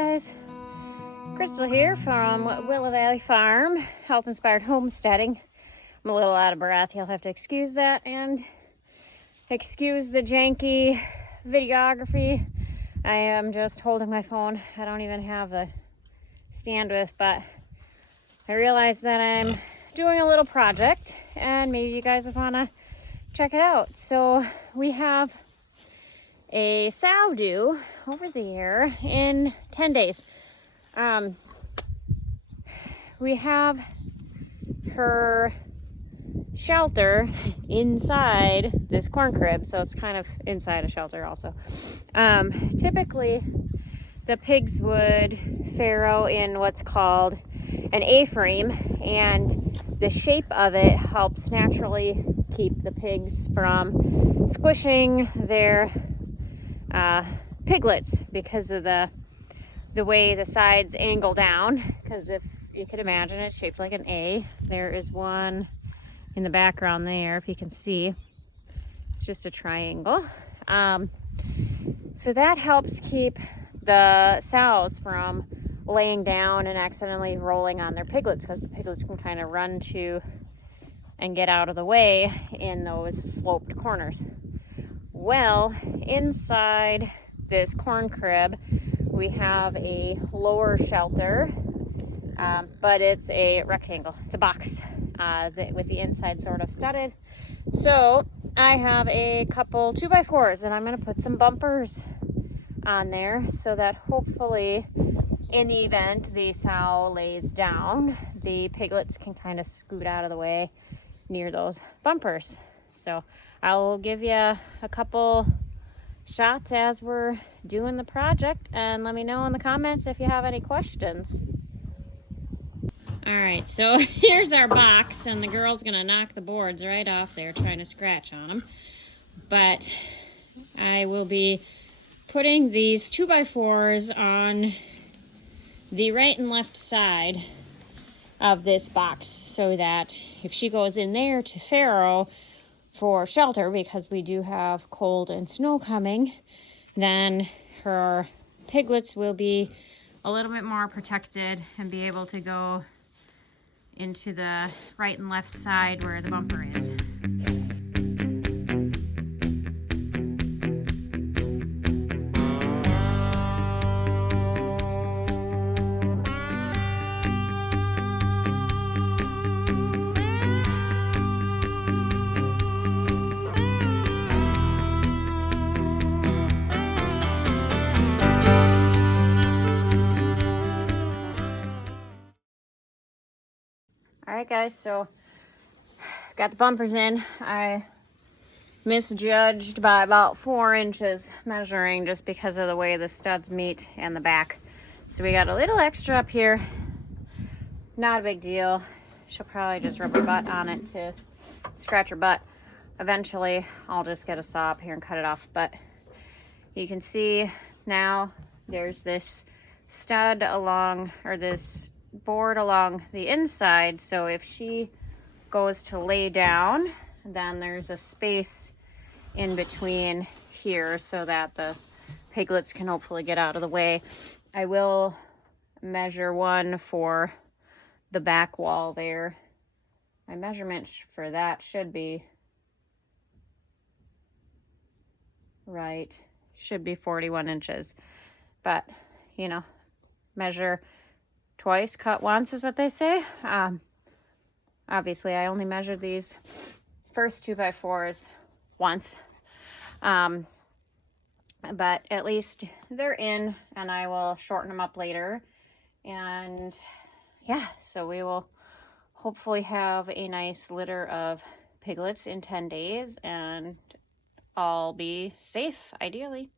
guys, Crystal here from Willow Valley Farm, Health Inspired Homesteading. I'm a little out of breath. You'll have to excuse that and excuse the janky videography. I am just holding my phone. I don't even have a stand with, but I realized that I'm doing a little project and maybe you guys want to check it out. So we have a sow due over there in 10 days. We have her shelter inside this corn crib, so it's kind of inside a shelter also. Typically the pigs would farrow in what's called an A-frame, and the shape of it helps naturally keep the pigs from squishing their piglets because of the way the sides angle down. Because if you could imagine, it's shaped like an A. There is one in the background there, if you can see. It's just a triangle. So that helps keep the sows from laying down and accidentally rolling on their piglets, because the piglets can kind of run to and get out of the way in those sloped corners. Well, inside this corn crib, we have a lower shelter, but it's a rectangle. It's a box with the inside sort of studded. So I have a couple 2x4s, and I'm going to put some bumpers on there so that hopefully in the event the sow lays down, the piglets can kind of scoot out of the way near those bumpers. So I'll give you a couple shots as we're doing the project, and let me know in the comments if you have any questions. All right, so here's our box, and the girl's gonna knock the boards right off there trying to scratch on them. But I will be putting these 2x4s on the right and left side of this box so that if she goes in there to farrow for shelter, because we do have cold and snow coming, then her piglets will be a little bit more protected and be able to go into the right and left side where the bumper is. Alright guys, so got the bumpers in. I misjudged by about 4 inches measuring, just because of the way the studs meet and the back. So we got a little extra up here. Not a big deal. She'll probably just rub her butt on it to scratch her butt. Eventually I'll just get a saw up here and cut it off. But you can see now there's this stud along, or this board along the inside, so if she goes to lay down, then there's a space in between here so that the piglets can hopefully get out of the way. I will measure one for the back wall there. My measurement for that should be right, should be 41 inches, but you know, measure twice, cut once is what they say. Obviously I only measured these first 2x4s once, but at least they're in, and I will shorten them up later. And yeah, so we will hopefully have a nice litter of piglets in 10 days and all be safe, ideally.